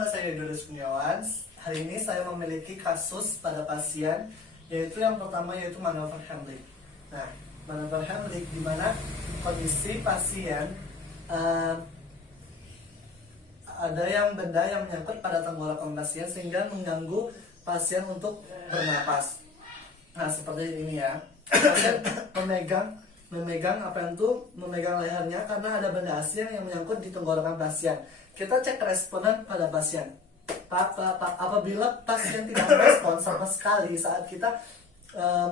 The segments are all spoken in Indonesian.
nama saya Dodus Kurniawan. Hari ini saya memiliki kasus pada pasien, yaitu yang pertama yaitu manuver Heimlich. Nah, manuver Heimlich di mana kondisi pasien ada benda yang menyangkut pada tenggorokan pasien sehingga mengganggu pasien untuk bernapas. Nah, seperti ini ya. Pasien memegang memegang lehernya karena ada benda asing yang menyangkut di tenggorokan pasien. Kita cek responden pada pasien. Apabila pasien tidak merespon sama sekali saat kita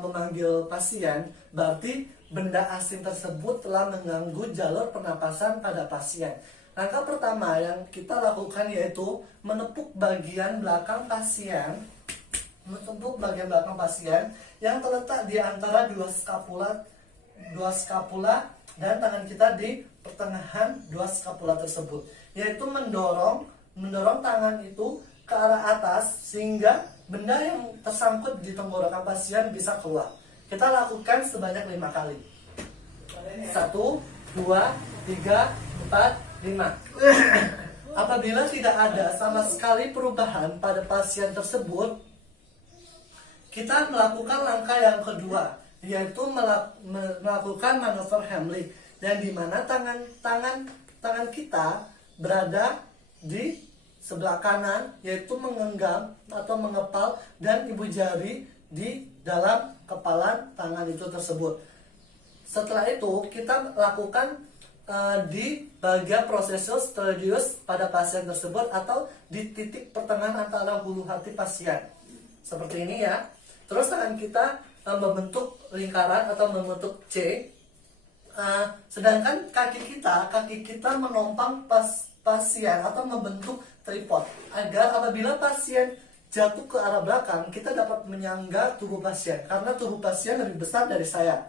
memanggil pasien, berarti benda asing tersebut telah mengganggu jalur pernapasan pada pasien. Langkah pertama yang kita lakukan yaitu menepuk bagian belakang pasien, yang terletak di antara dua skapula dan tangan kita di pertengahan dua skapula tersebut, yaitu mendorong tangan itu ke arah atas sehingga benda yang tersangkut di tenggorokan pasien bisa keluar. Kita lakukan sebanyak 5 kali. 1, 2, 3, 4, 5. Apabila tidak ada sama sekali perubahan pada pasien tersebut, kita melakukan langkah yang kedua, yaitu melakukan manuver Heimlich, dan di mana tangan kita berada di sebelah kanan, yaitu menggenggam atau mengepal, dan ibu jari di dalam kepalan tangan itu tersebut. Setelah itu kita lakukan di bagian prosesus stadius pada pasien tersebut atau di titik pertengahan antara hulu hati pasien. Seperti ini ya. Terus tangan kita membentuk lingkaran atau membentuk C. Sedangkan kaki kita menompang pasien atau membentuk tripod agar apabila pasien jatuh ke arah belakang, kita dapat menyangga tubuh pasien karena tubuh pasien lebih besar dari saya.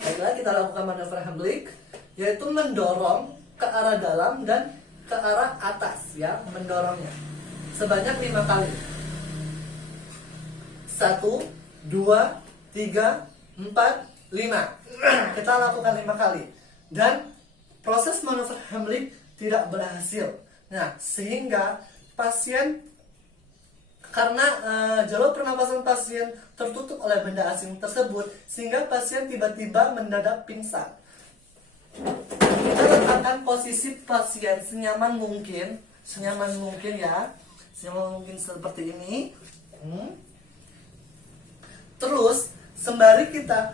Baiklah, kita lakukan manuver Heimlich, yaitu mendorong ke arah dalam dan ke arah atas ya, mendorongnya sebanyak 5 kali. 1, 2, 3, 4, 5. Kita lakukan 5 kali dan proses manuver Heimlich tidak berhasil. Nah, sehingga pasien, karena jalur pernapasan pasien tertutup oleh benda asing tersebut, sehingga pasien tiba-tiba mendadak pingsan. Kita letakkan posisi pasien senyaman mungkin ya, senyaman mungkin seperti ini. Terus sembari kita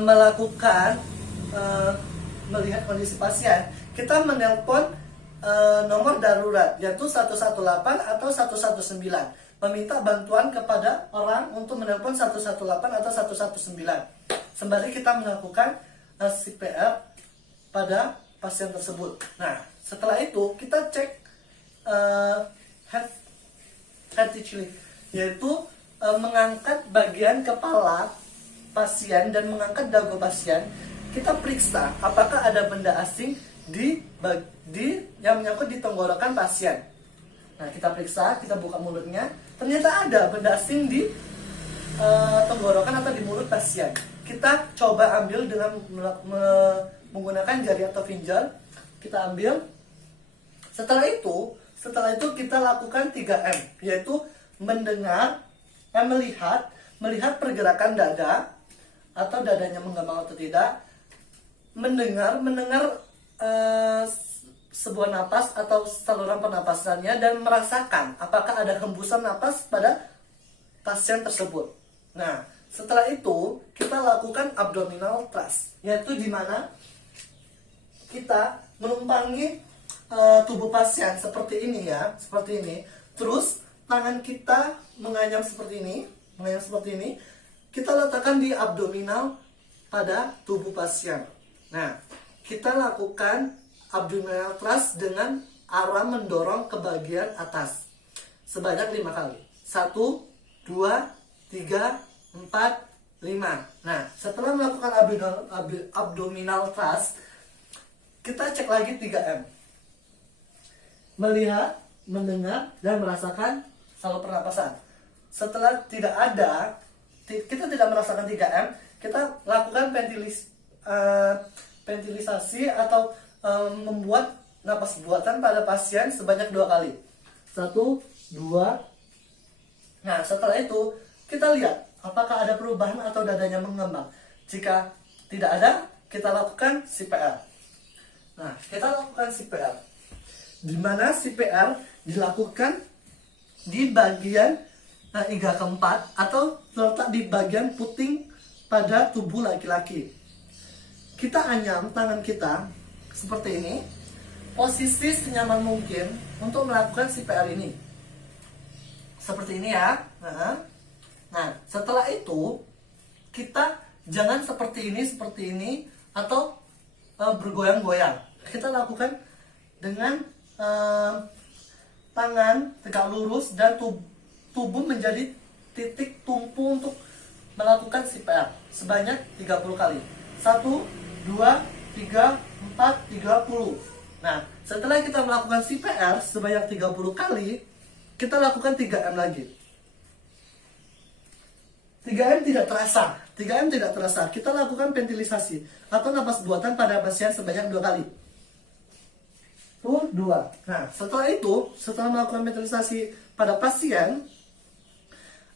melakukan melihat kondisi pasien, kita menelpon nomor darurat yaitu 118 atau 119, meminta bantuan kepada orang untuk menelpon 118 atau 119 sembari kita melakukan CPR pada pasien tersebut. Nah, setelah itu kita cek head teaching, yaitu mengangkat bagian kepala pasien dan mengangkat dagu pasien. Kita periksa apakah ada benda asing di yang menyangkut di tenggorokan pasien. Nah, kita periksa, kita buka mulutnya, ternyata ada benda asing di tenggorokan atau di mulut pasien. Kita coba ambil dengan menggunakan jari atau finjal. Kita ambil. Setelah itu kita lakukan 3M, yaitu melihat pergerakan dada atau dadanya menggembang atau tidak, mendengar sebuah napas atau saluran pernapasannya, dan merasakan apakah ada hembusan napas pada pasien tersebut. Nah, setelah itu kita lakukan abdominal thrust, yaitu di mana kita menumpangi tubuh pasien seperti ini ya, seperti ini. Terus tangan kita menganyam seperti ini. Kita letakkan di abdominal pada tubuh pasien. Nah, kita lakukan abdominal thrust dengan arah mendorong ke bagian atas sebanyak 5 kali. 1, 2, 3, 4, 5. Nah, setelah melakukan abdominal thrust, kita cek lagi 3M. Melihat, mendengar, dan merasakan saluran pernapasan. Setelah kita tidak merasakan 3M, kita lakukan ventilisasi atau membuat napas buatan pada pasien sebanyak 2 kali. 1, 2. Nah, setelah itu kita lihat apakah ada perubahan atau dadanya mengembang. Jika tidak ada, kita lakukan CPR. Nah, kita lakukan CPR. Di mana CPR dilakukan di bagian iga keempat atau terletak di bagian puting pada tubuh laki-laki. Kita anyam tangan kita seperti ini, posisi senyaman mungkin untuk melakukan CPR ini. Seperti ini ya. Nah, setelah itu kita jangan seperti ini atau bergoyang-goyang. Kita lakukan dengan tangan tegak lurus dan tubuh menjadi titik tumpu untuk melakukan CPR sebanyak 30 kali. 1, 2, 3, 4, 30. Nah, setelah kita melakukan CPR sebanyak 30 kali, kita lakukan 3M lagi. 3M tidak terasa. 3M tidak terasa. Kita lakukan ventilisasi atau napas buatan pada pasien sebanyak 2 kali. 2. Nah, setelah itu, setelah melakukan ventilisasi pada pasien,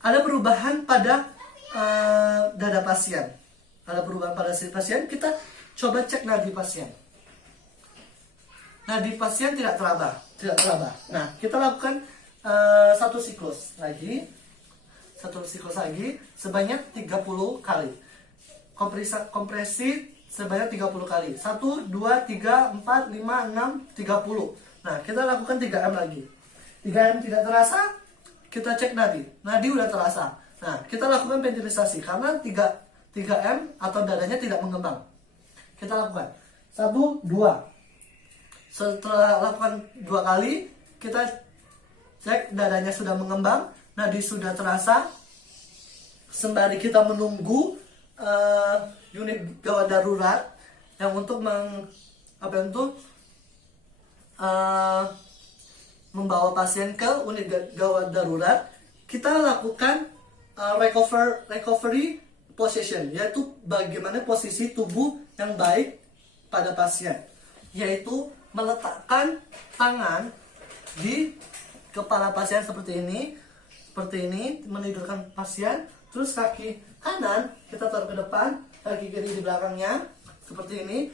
ada perubahan pada dada pasien. Ada perubahan pada pasien, kita coba cek nadi pasien. Nadi pasien tidak teraba. Nah, kita lakukan satu siklus lagi sebanyak 30 kali. Kompresi sebanyak 30 kali. 1, 2, 3, 4, 5, 6, 30. Nah, kita lakukan 3M lagi. 3M tidak terasa, kita cek nadi. Nadi udah terasa. Nah, kita lakukan ventilisasi karena 3M atau dadanya tidak mengembang. Kita lakukan 1, 2. Setelah lakukan 2 kali, kita cek dadanya sudah mengembang, nadi sudah terasa. Sembari kita menunggu unit gawat darurat yang untuk membawa pasien ke unit gawat darurat, kita lakukan recovery position, yaitu bagaimana posisi tubuh yang baik pada pasien, yaitu meletakkan tangan di kepala pasien seperti ini, menidurkan pasien, terus kaki kanan kita taruh ke depan, kaki kiri di belakangnya seperti ini.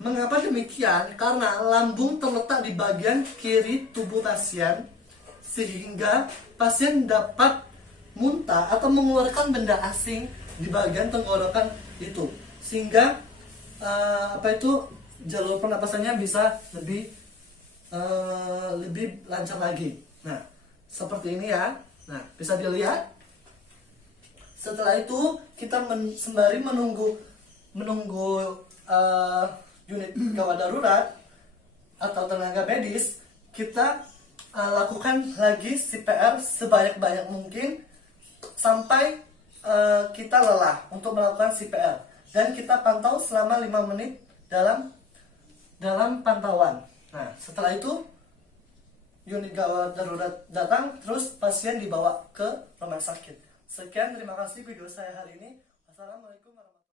Mengapa demikian? Karena lambung terletak di bagian kiri tubuh pasien, sehingga pasien dapat muntah atau mengeluarkan benda asing di bagian tenggorokan itu, sehingga jalur pernapasannya bisa lebih lancar lagi. Nah, seperti ini ya. Nah, bisa dilihat. Setelah itu kita sembari menunggu unit gawat darurat atau tenaga medis, kita lakukan lagi CPR sebanyak-banyak mungkin sampai kita lelah untuk melakukan CPR, dan kita pantau selama 5 menit dalam pantauan. Nah, setelah itu unit gawat darurat datang, terus pasien dibawa ke rumah sakit. Sekian, terima kasih video saya hari ini. Assalamualaikum warahmatullahi wabarakatuh.